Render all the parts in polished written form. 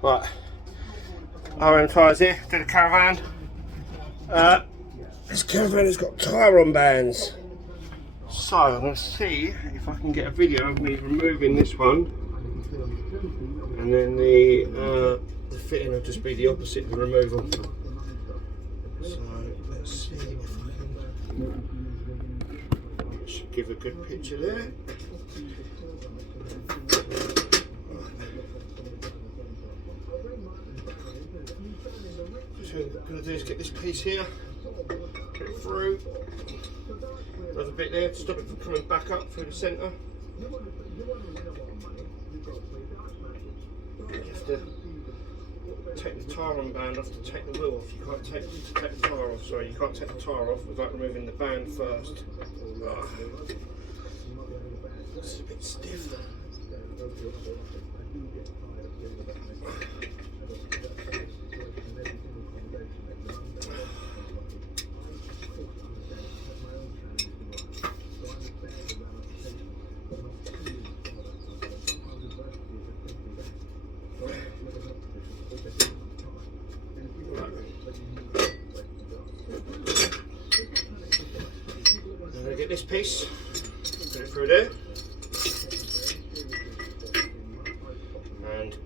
Right, RM tyres here, to the caravan. This caravan has got Tyron bands. So I'm going to see if I can get a video of me removing this one, and then the fitting will just be the opposite of the removal. So let's see if I can. Should give a good picture there. So what I'm going to do is get this piece here, get it through. Another bit there to stop it from coming back up through the centre. You have to take the Tyron band off to take the wheel off. You can't take the tyre off. Sorry, you can't take the tyre off without removing the band first. It's a bit stiff. I'm going to get this piece, put it through there, and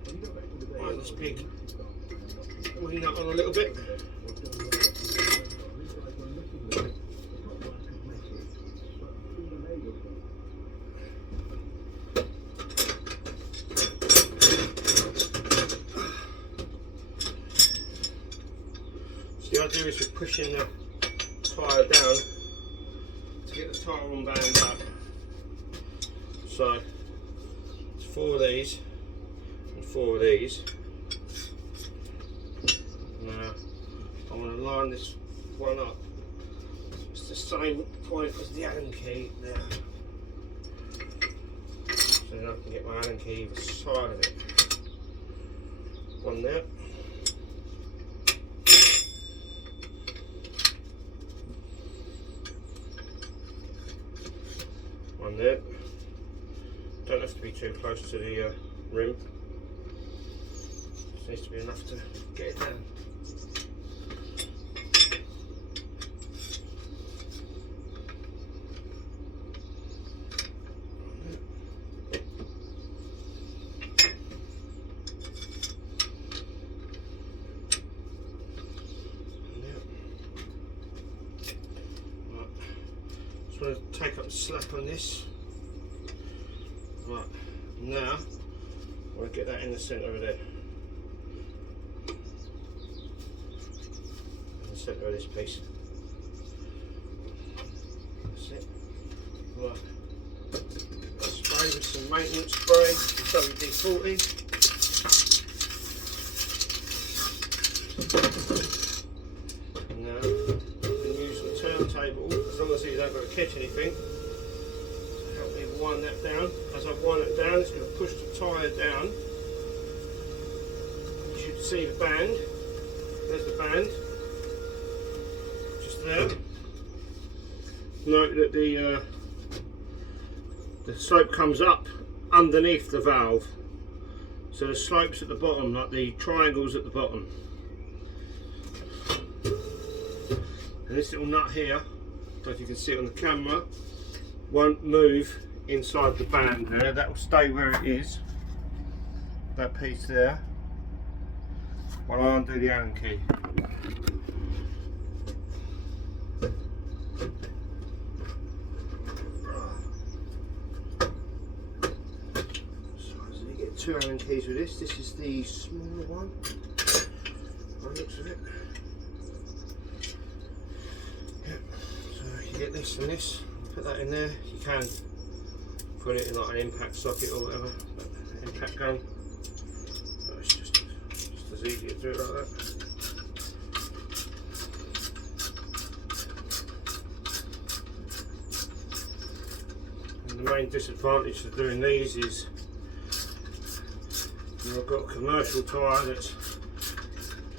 line this big wing nut on a little bit. So the idea is we're pushing the tyre down to get the Tyron band up. So it's 4 of these and 4 of these. Now I want to line this one up. It's the same point as the Allen key there. So then I can get my Allen key either side of it. One there. One there. Don't have to be too close to the rim. Just needs to be enough to get it down. Just want to take up the slack on this. Right, now I want to get that in the centre over there. In the centre of this piece. That's it. Right. Spray with some maintenance spray, WD-40. Now, you can use the turntable as long as these aren't going to catch anything. Wind that down. As I wind it down, it's going to push the tyre down. You should see the band. There's the band. Just there. Note that the slope comes up underneath the valve. So the slope's at the bottom, like the triangle's at the bottom. And this little nut here, I don't know if you can see it on the camera, won't move inside the band there. That will stay where it is, that piece there, while I undo the Allen key. So you get 2 Allen keys with this. This is the smaller one by the looks of it. Yep. So you get this and this, put that in there. You can put it in like an impact socket or whatever, impact gun. But it's just as easy to do it like that. And the main disadvantage of doing these is you've got a commercial tyre that's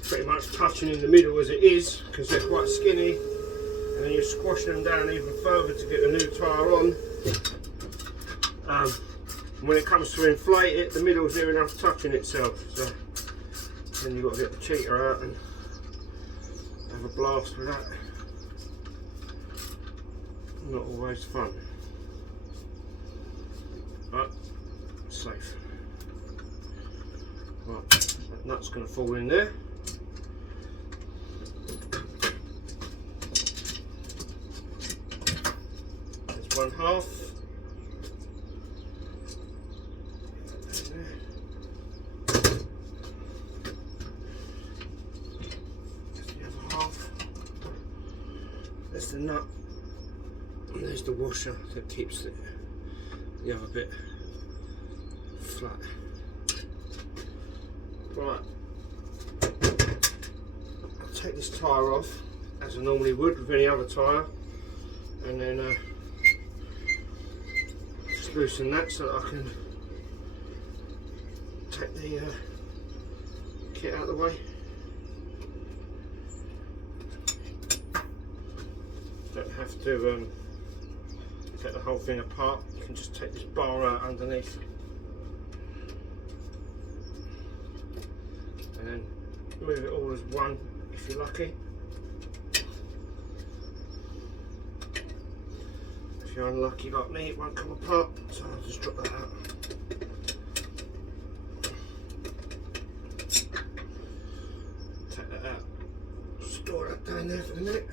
pretty much touching in the middle as it is, because they're quite skinny, and then you're squashing them down even further to get the new tyre on. When it comes to inflate it, the middle's near enough touching itself, so Then you've got to get the cheater out and have a blast with that. Not always fun, but safe. Right, that nut's going to fall in there. There's one half. There's the nut, and there's the washer that keeps the other bit flat. Right, I'll take this tyre off as I normally would with any other tyre, and then just loosen that so that I can take the kit out of the way. Don't have to take the whole thing apart, you can just take this bar out underneath and then move it all as one if you're lucky. If you're unlucky like me, it won't come apart, so I'll just drop that out. Take that out, store that down there for a minute.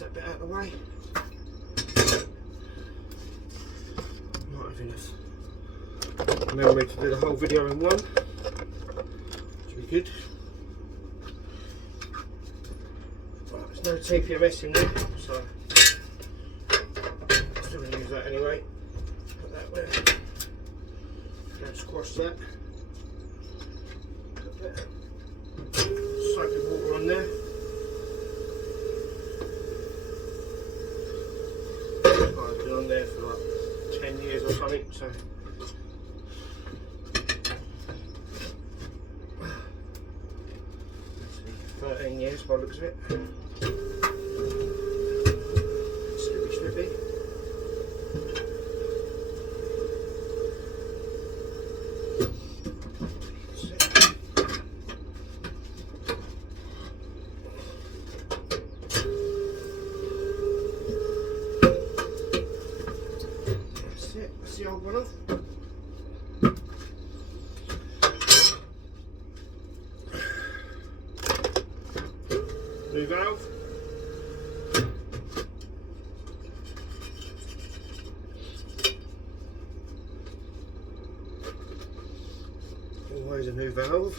That bit out of the way. Might have enough memory to do the whole video in one, which would be good. Right, there's no TPMS in there, so I'm still going to use that anyway. Put that there. Don't squash that. Put that soapy water on there. I've been on there for like 10 years or something, so 13 years by the looks of it. Slippy, slippy. That's the old one off. New valve. Always a new valve.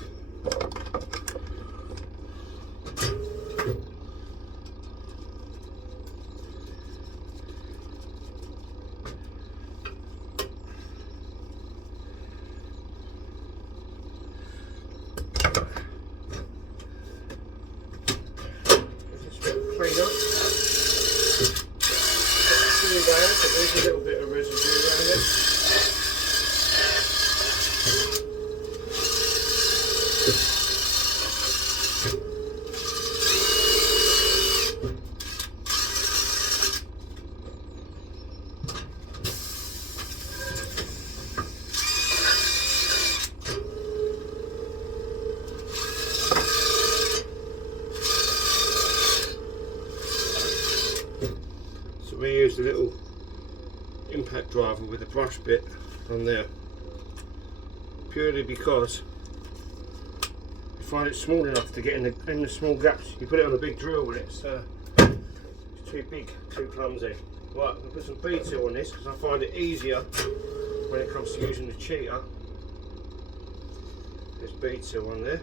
Clean up. But there's a little bit of residue around it. So we used a little impact driver with a brush bit on there, purely because you find it small enough to get in the small gaps. You put it on a big drill and it's too big, too clumsy. Right, I'm going to put some B2 on this because I find it easier when it comes to using the cheater. There's B2 on there.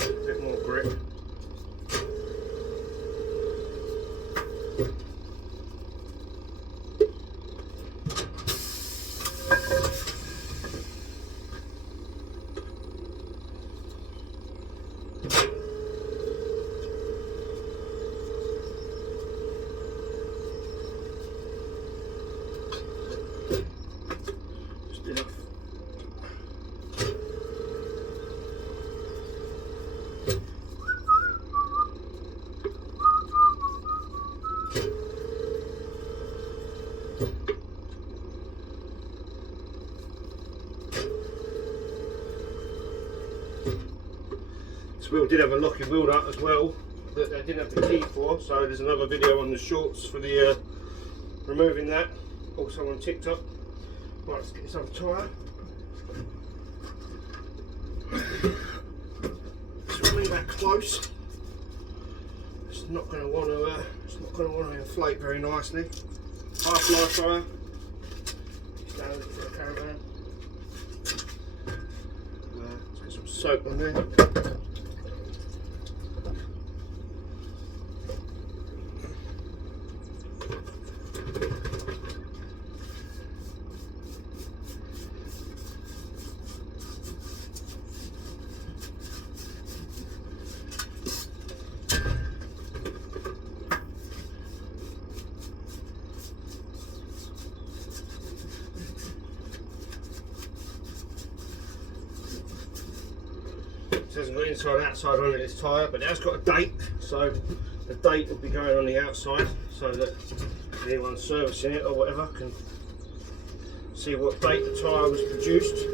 A bit more grip. Just enough. This wheel did have a locking wheel nut as well that they didn't have the key for, so there's another video on the shorts for the removing that. Also on TikTok. Right, let's get this other tyre. Just running that close. It's not going to want to inflate very nicely. Half life tyre. Standard for a caravan. Let's get some soap on there. It hasn't got inside and outside on it, this tyre, but it has got a date, so the date will be going on the outside so that anyone servicing it or whatever can see what date the tyre was produced.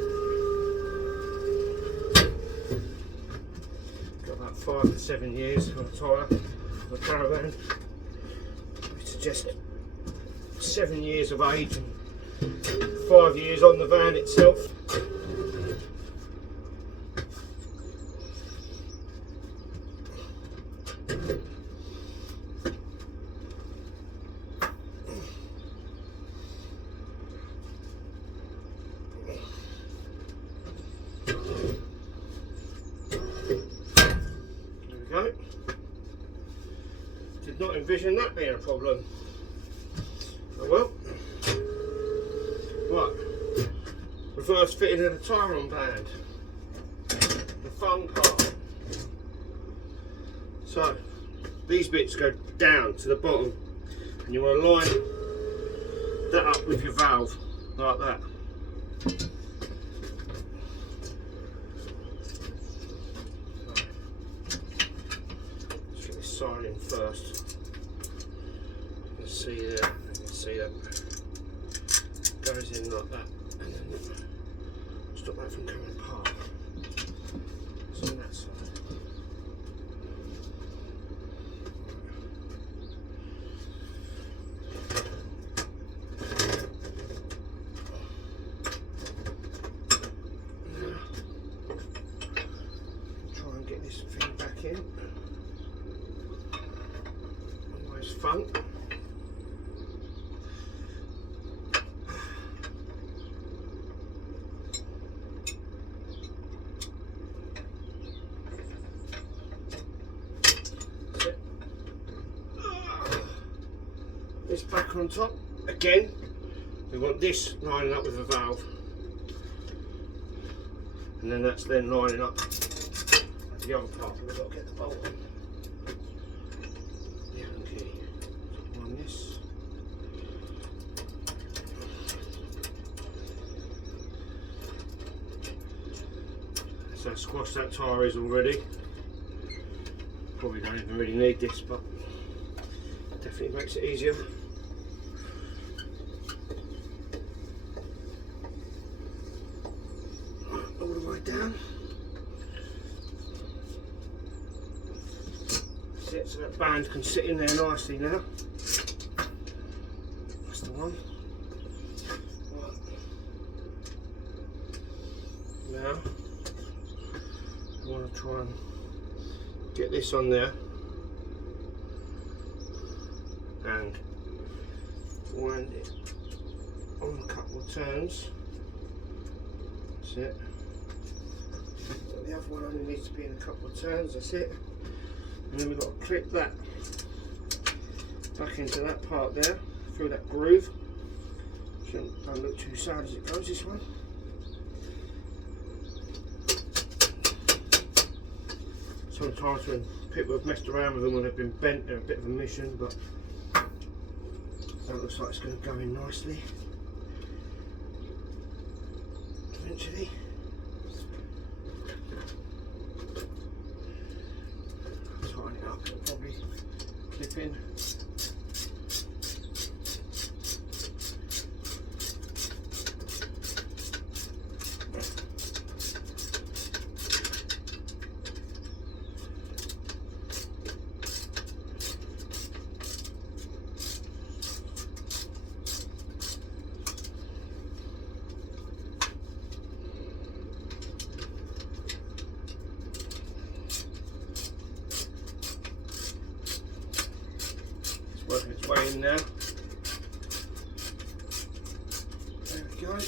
Got about 5 to 7 years on a tyre for a caravan. We suggest 7 years of age and 5 years on the van itself. Did not envision that being a problem. Oh well. Right. Reverse fitting of the Tyron band. The fun part. So these bits go down to the bottom and you want to line that up with your valve like that. Sign in first. You can see there, you can see that goes in like that, and then stop that from coming apart. So on that side. Now, try and get this thing back in. Fun. This back on top again. We want this lining up with the valve, and then that's then lining up the other part. We've got to get the bolt on. This. So I squashed that Tyres already. Probably don't even really need this, but it definitely makes it easier. All the way down. So that band can sit in there nicely now. That's the one. Right. Now I want to try and get this on there and wind it on a couple of turns. That's it. The other one only needs to be in a couple of turns, that's it. And then we've got to clip that back into that part there, through that groove. Don't look too sad as it goes, this one. Sometimes when people have messed around with them when they've been bent, they're a bit of a mission, but that looks like it's going to go in nicely eventually. Tighten it up, it'll probably clip in. way in now. There we go.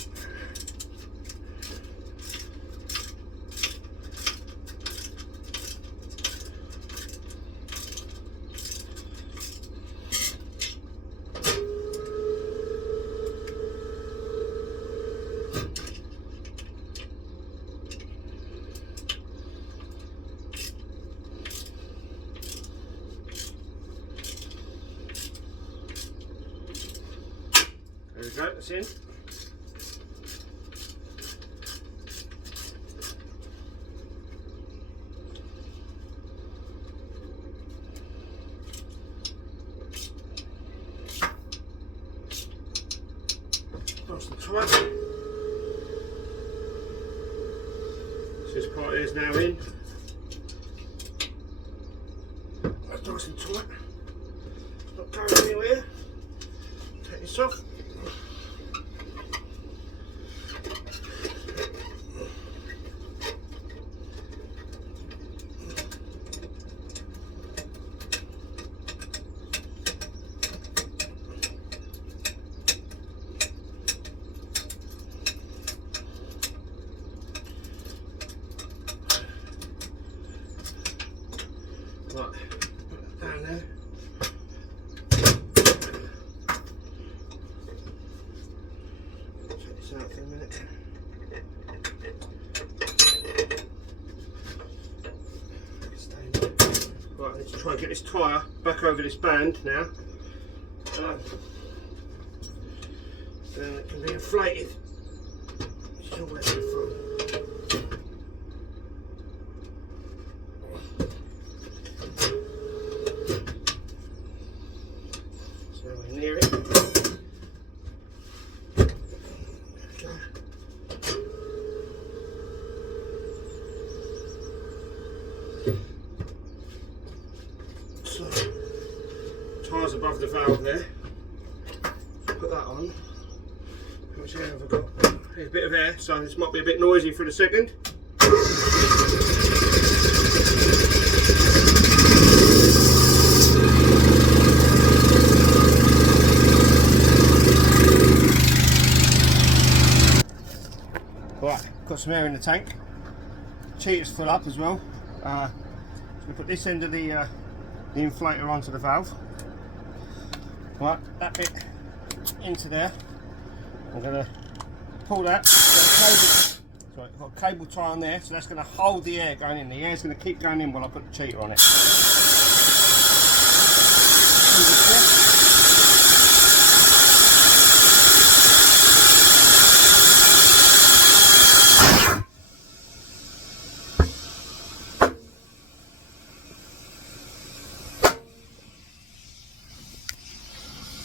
There we go, that's in. Nice and tight. So this part is now in. That's nice and tight. It's not going anywhere. Take this off. Right, put that down there. Check this out for a minute. Right, I need to try and get this tyre back over this band now. Then it can be inflated. Which is always good fun. Near it. There we go. So, tyres above the valve there. Put that on. How much air have I got? There's a bit of air, so this might be a bit noisy for the second. Right, got some air in the tank. Cheater's full up as well. So we put this end of the inflator onto the valve. Right, that bit into there. I'm going to pull that. I've got a cable tie on there, so that's going to hold the air going in. The air's going to keep going in while I put the cheater on it.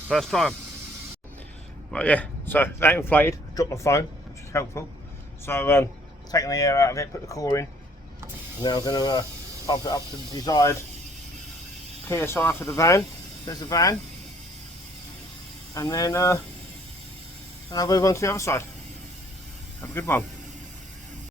First time. Right, yeah, so that inflated, dropped my phone, which is helpful. So taking the air out of it, put the core in. Now I'm going to pump it up to the desired PSI for the van. There's the van. And then I'll move on to the other side. Have a good one.